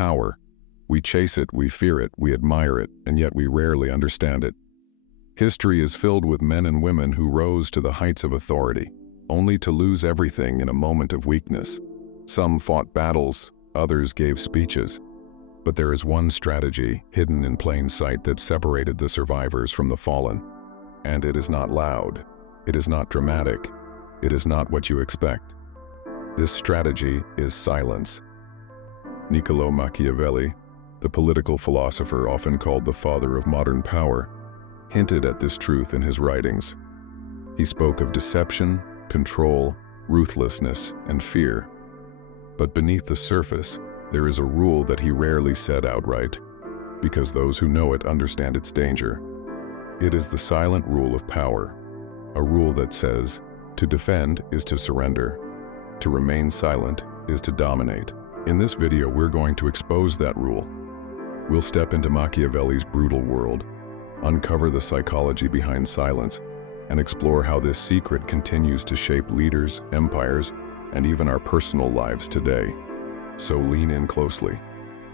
power. We chase it, we fear it, we admire it, and yet we rarely understand it. History is filled with men and women who rose to the heights of authority, only to lose everything in a moment of weakness. Some fought battles, others gave speeches. But there is one strategy hidden in plain sight that separated the survivors from the fallen. And it is not loud. It is not dramatic. It is not what you expect. This strategy is silence. Niccolò Machiavelli, the political philosopher often called the father of modern power, hinted at this truth in his writings. He spoke of deception, control, ruthlessness, and fear. But beneath the surface, there is a rule that he rarely said outright, because those who know it understand its danger. It is the silent rule of power, a rule that says, to defend is to surrender. To remain silent is to dominate. In this video, we're going to expose that rule. We'll step into Machiavelli's brutal world, uncover the psychology behind silence, and explore how this secret continues to shape leaders, empires, and even our personal lives today. So lean in closely,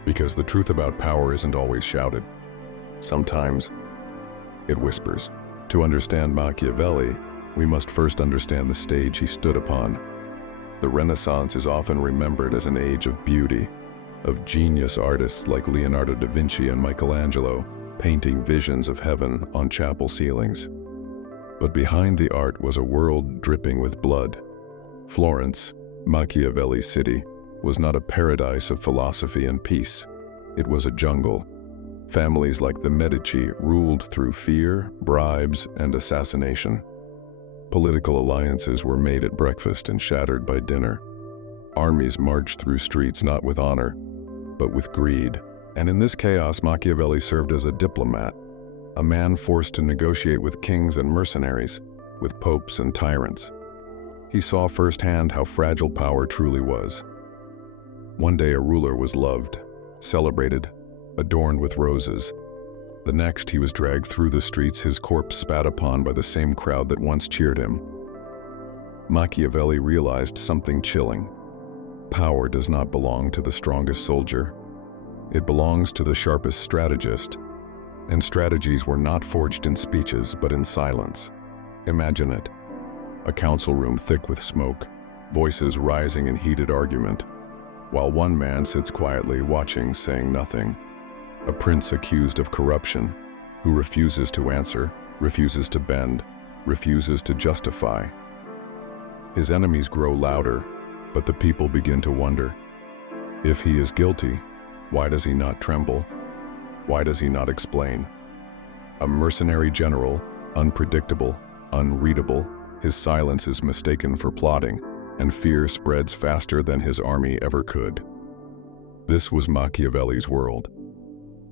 because the truth about power isn't always shouted. Sometimes it whispers. To understand Machiavelli, we must first understand the stage he stood upon. The Renaissance is often remembered as an age of beauty, of genius artists like Leonardo da Vinci and Michelangelo, painting visions of heaven on chapel ceilings. But behind the art was a world dripping with blood. Florence, Machiavelli's city, was not a paradise of philosophy and peace. It was a jungle. Families like the Medici ruled through fear, bribes, and assassination. Political alliances were made at breakfast and shattered by dinner. Armies marched through streets not with honor, but with greed. And in this chaos, Machiavelli served as a diplomat, a man forced to negotiate with kings and mercenaries, with popes and tyrants. He saw firsthand how fragile power truly was. One day a ruler was loved, celebrated, adorned with roses. The next he was dragged through the streets, his corpse spat upon by the same crowd that once cheered him. Machiavelli realized something chilling. Power does not belong to the strongest soldier. It belongs to the sharpest strategist. And strategies were not forged in speeches, but in silence. Imagine it. A council room thick with smoke, voices rising in heated argument, while one man sits quietly watching, saying nothing. A prince accused of corruption, who refuses to answer, refuses to bend, refuses to justify. His enemies grow louder, but the people begin to wonder. If he is guilty, why does he not tremble? Why does he not explain? A mercenary general, unpredictable, unreadable, his silence is mistaken for plotting, and fear spreads faster than his army ever could. This was Machiavelli's world.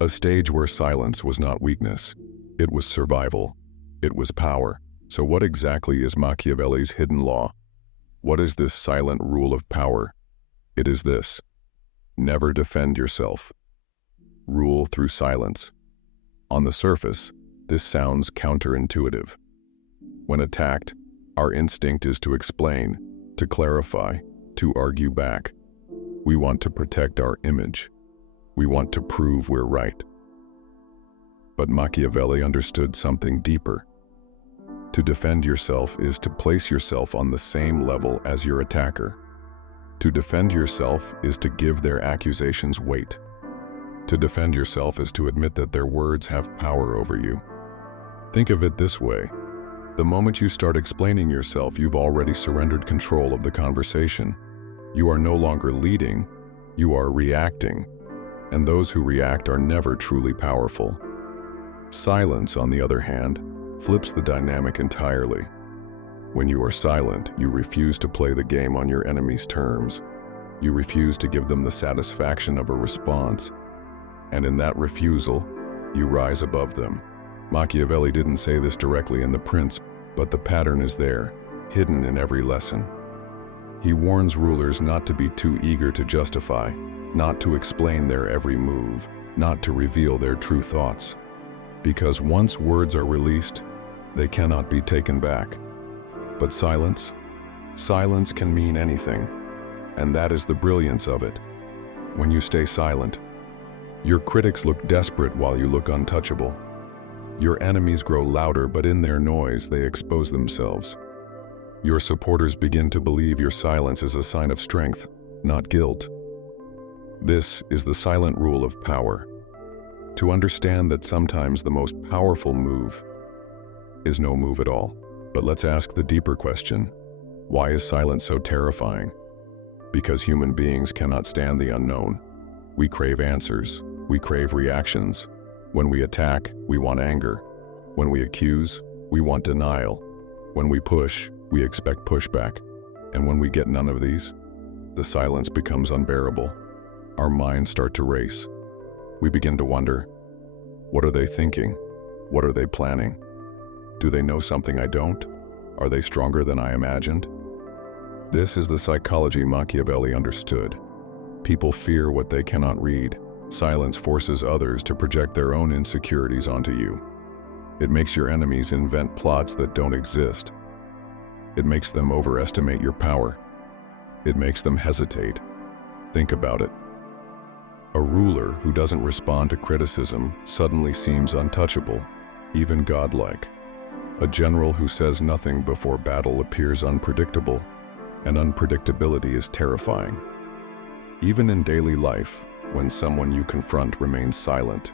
A stage where silence was not weakness. It was survival. It was power. So what exactly is Machiavelli's hidden law? What is this silent rule of power? It is this: never defend yourself. Rule through silence. On the surface, this sounds counterintuitive. When attacked, our instinct is to explain, to clarify, to argue back. We want to protect our image. We want to prove we're right. But Machiavelli understood something deeper. To defend yourself is to place yourself on the same level as your attacker. To defend yourself is to give their accusations weight. To defend yourself is to admit that their words have power over you. Think of it this way. The moment you start explaining yourself, you've already surrendered control of the conversation. You are no longer leading, you are reacting. And those who react are never truly powerful. Silence, on the other hand, flips the dynamic entirely. When you are silent, you refuse to play the game on your enemy's terms. You refuse to give them the satisfaction of a response. And in that refusal, you rise above them. Machiavelli didn't say this directly in The Prince, but the pattern is there, hidden in every lesson. He warns rulers not to be too eager to justify, not to explain their every move, not to reveal their true thoughts. Because once words are released, they cannot be taken back. But silence can mean anything, and that is the brilliance of it. When you stay silent, your critics look desperate while you look untouchable. Your enemies grow louder, but in their noise, they expose themselves. Your supporters begin to believe your silence is a sign of strength, not guilt. This is the silent rule of power. To understand that sometimes the most powerful move is no move at all. But let's ask the deeper question. Why is silence so terrifying? Because human beings cannot stand the unknown. We crave answers. We crave reactions. When we attack, we want anger. When we accuse, we want denial. When we push, we expect pushback. And when we get none of these, the silence becomes unbearable. Our minds start to race. We begin to wonder, what are they thinking? What are they planning? Do they know something I don't? Are they stronger than I imagined? This is the psychology Machiavelli understood. People fear what they cannot read. Silence forces others to project their own insecurities onto you. It makes your enemies invent plots that don't exist. It makes them overestimate your power. It makes them hesitate. Think about it. A ruler who doesn't respond to criticism suddenly seems untouchable, even godlike. A general who says nothing before battle appears unpredictable, and unpredictability is terrifying. Even in daily life, when someone you confront remains silent,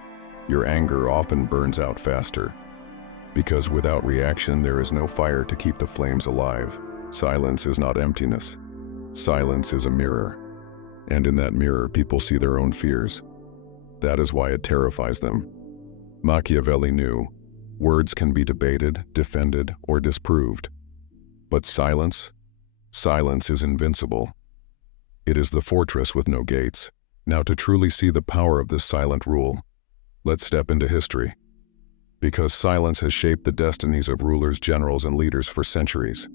your anger often burns out faster. Because without reaction, there is no fire to keep the flames alive. Silence is not emptiness. Silence is a mirror. And in that mirror, people see their own fears. That is why it terrifies them. Machiavelli knew, words can be debated, defended, or disproved. But silence is invincible. It is the fortress with no gates. Now, to truly see the power of this silent rule, let's step into history. Because silence has shaped the destinies of rulers, generals, and leaders for centuries.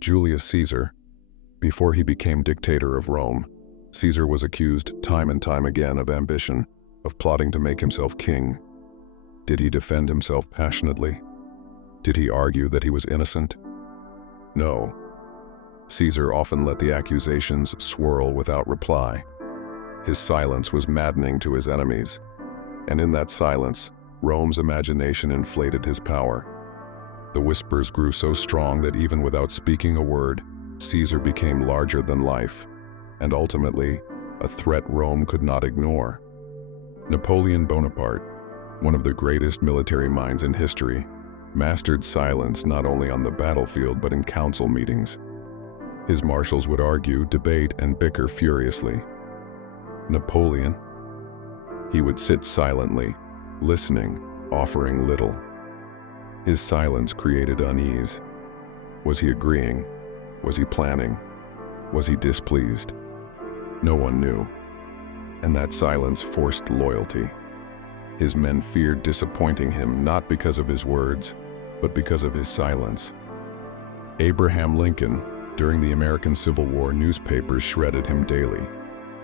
Julius Caesar, before he became dictator of Rome, Caesar was accused time and time again of ambition, of plotting to make himself king. Did he defend himself passionately? Did he argue that he was innocent? No. Caesar often let the accusations swirl without reply. His silence was maddening to his enemies, and in that silence, Rome's imagination inflated his power. The whispers grew so strong that even without speaking a word, Caesar became larger than life, and ultimately, a threat Rome could not ignore. Napoleon Bonaparte, one of the greatest military minds in history, mastered silence not only on the battlefield but in council meetings. His marshals would argue, debate, and bicker furiously. Napoleon, he would sit silently, listening, offering little. His silence created unease. Was he agreeing? Was he planning? Was he displeased? No one knew. And that silence forced loyalty. His men feared disappointing him not because of his words, but because of his silence. Abraham Lincoln, during the American Civil War, newspapers shredded him daily.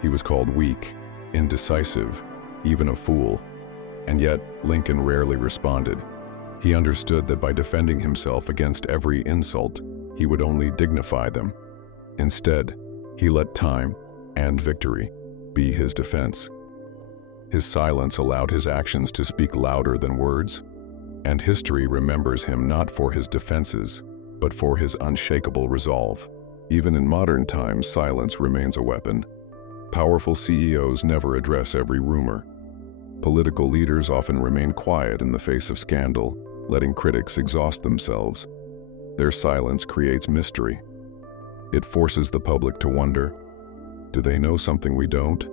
He was called weak, indecisive, even a fool. And yet, Lincoln rarely responded. He understood that by defending himself against every insult, he would only dignify them. Instead, he let time and victory be his defense. His silence allowed his actions to speak louder than words, and history remembers him not for his defenses, but for his unshakable resolve. Even in modern times, silence remains a weapon. Powerful CEOs never address every rumor. Political leaders often remain quiet in the face of scandal, letting critics exhaust themselves. Their silence creates mystery. It forces the public to wonder, do they know something we don't?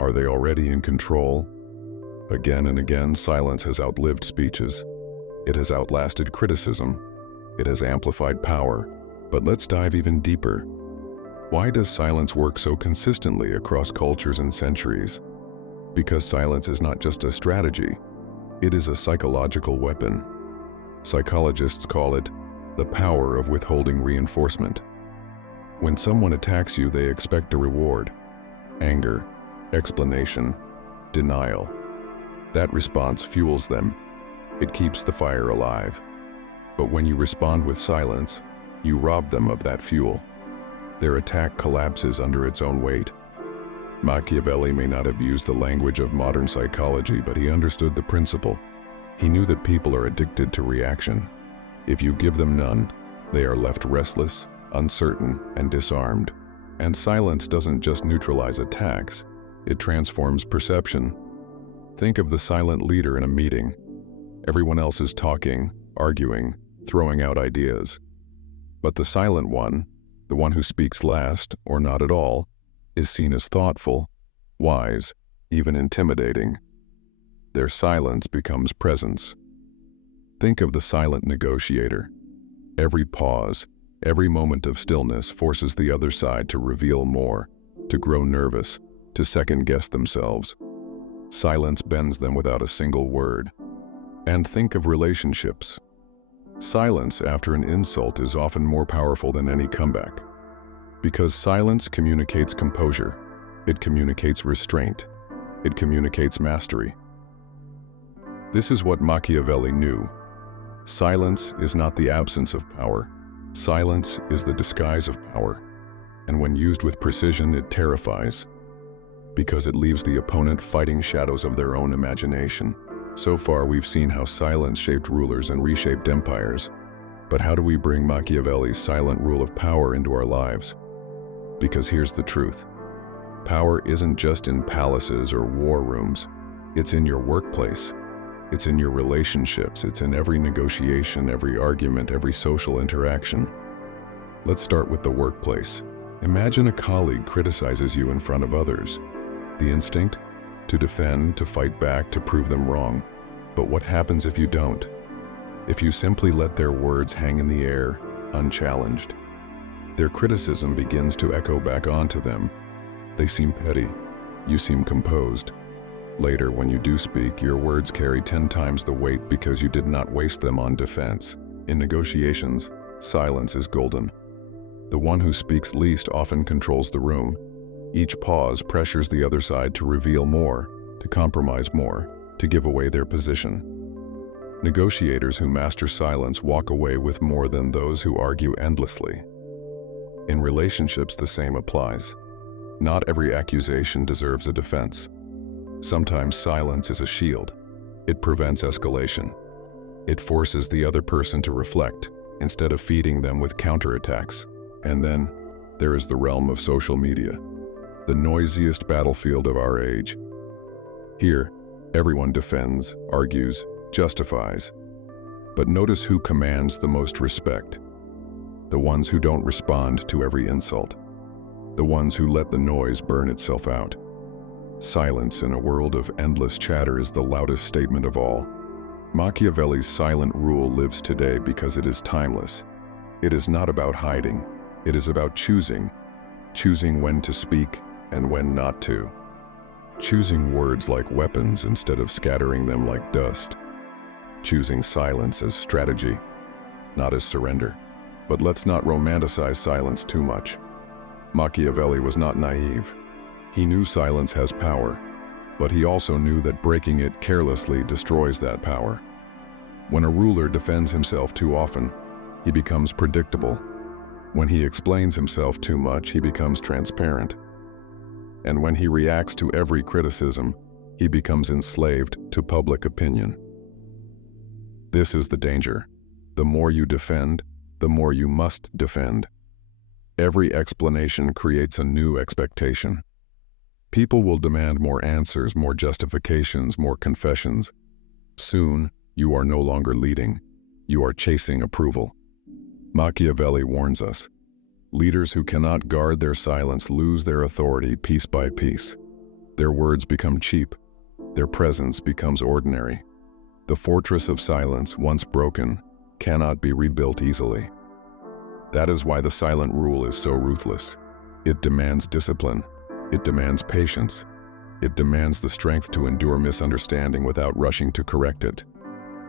Are they already in control? Again and again, silence has outlived speeches. It has outlasted criticism. It has amplified power. But let's dive even deeper. Why does silence work so consistently across cultures and centuries? Because silence is not just a strategy, it is a psychological weapon. Psychologists call it the power of withholding reinforcement. When someone attacks you, they expect a reward: anger, explanation, denial. That response fuels them. It keeps the fire alive. But when you respond with silence, you rob them of that fuel. Their attack collapses under its own weight. Machiavelli may not have used the language of modern psychology, but he understood the principle. He knew that people are addicted to reaction. If you give them none, they are left restless, uncertain, and disarmed. And silence doesn't just neutralize attacks, it transforms perception. Think of the silent leader in a meeting. Everyone else is talking, arguing, throwing out ideas. But the silent one, the one who speaks last, or not at all, is seen as thoughtful, wise, even intimidating. Their silence becomes presence. Think of the silent negotiator. Every pause, every moment of stillness forces the other side to reveal more, to grow nervous, to second-guess themselves. Silence bends them without a single word. And think of relationships. Silence after an insult is often more powerful than any comeback. Because silence communicates composure, it communicates restraint, it communicates mastery. This is what Machiavelli knew. Silence is not the absence of power. Silence is the disguise of power. And when used with precision, it terrifies, because it leaves the opponent fighting shadows of their own imagination. So far, we've seen how silence shaped rulers and reshaped empires. But how do we bring Machiavelli's silent rule of power into our lives? Because here's the truth. Power isn't just in palaces or war rooms. It's in your workplace. It's in your relationships. It's in every negotiation, every argument, every social interaction. Let's start with the workplace. Imagine a colleague criticizes you in front of others. The instinct? To defend, to fight back, to prove them wrong. But what happens if you don't? If you simply let their words hang in the air, unchallenged? Their criticism begins to echo back onto them. They seem petty. You seem composed. Later, when you do speak, your words carry 10 times the weight because you did not waste them on defense. In negotiations, silence is golden. The one who speaks least often controls the room. Each pause pressures the other side to reveal more, to compromise more, to give away their position. Negotiators who master silence walk away with more than those who argue endlessly. In relationships, the same applies. Not every accusation deserves a defense. Sometimes silence is a shield. It prevents escalation. It forces the other person to reflect, instead of feeding them with counterattacks. And then, there is the realm of social media, the noisiest battlefield of our age. Here, everyone defends, argues, justifies. But notice who commands the most respect. The ones who don't respond to every insult. The ones who let the noise burn itself out. Silence in a world of endless chatter is the loudest statement of all. Machiavelli's silent rule lives today because it is timeless. It is not about hiding. It is about choosing when to speak and when not to. Choosing words like weapons instead of scattering them like dust. Choosing silence as strategy, not as surrender. But let's not romanticize silence too much. Machiavelli was not naive. He knew silence has power, but he also knew that breaking it carelessly destroys that power. When a ruler defends himself too often, he becomes predictable. When he explains himself too much, he becomes transparent. And when he reacts to every criticism, he becomes enslaved to public opinion. This is the danger. The more you defend, the more you must defend. Every explanation creates a new expectation. People will demand more answers, more justifications, more confessions. Soon, you are no longer leading. You are chasing approval. Machiavelli warns us. Leaders who cannot guard their silence lose their authority piece by piece. Their words become cheap. Their presence becomes ordinary. The fortress of silence, once broken, cannot be rebuilt easily. That is why the silent rule is so ruthless. It demands discipline. It demands patience. It demands the strength to endure misunderstanding without rushing to correct it.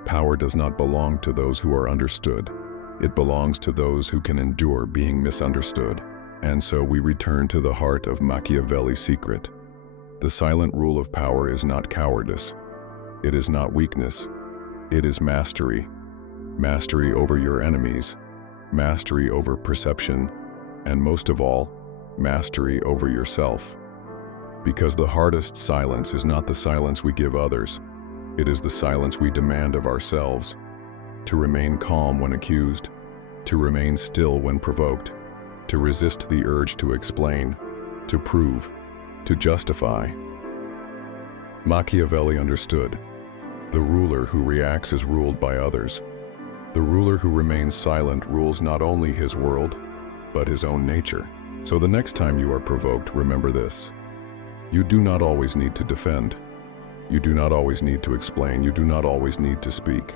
Power does not belong to those who are understood. It belongs to those who can endure being misunderstood. And so we return to the heart of Machiavelli's secret. The silent rule of power is not cowardice. It is not weakness. It is mastery. Mastery over your enemies. Mastery over perception. And most of all, mastery over yourself. Because the hardest silence is not the silence we give others, it is the silence we demand of ourselves. To remain calm when accused, to remain still when provoked, to resist the urge to explain, to prove, to justify. Machiavelli understood. The ruler who reacts is ruled by others. The ruler who remains silent rules not only his world, but his own nature. So the next time you are provoked, remember this. You do not always need to defend. You do not always need to explain. You do not always need to speak.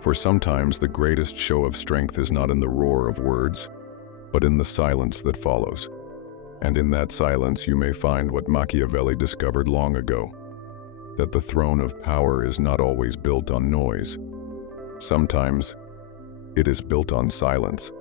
For sometimes the greatest show of strength is not in the roar of words, but in the silence that follows. And in that silence you may find what Machiavelli discovered long ago, that the throne of power is not always built on noise. Sometimes it is built on silence.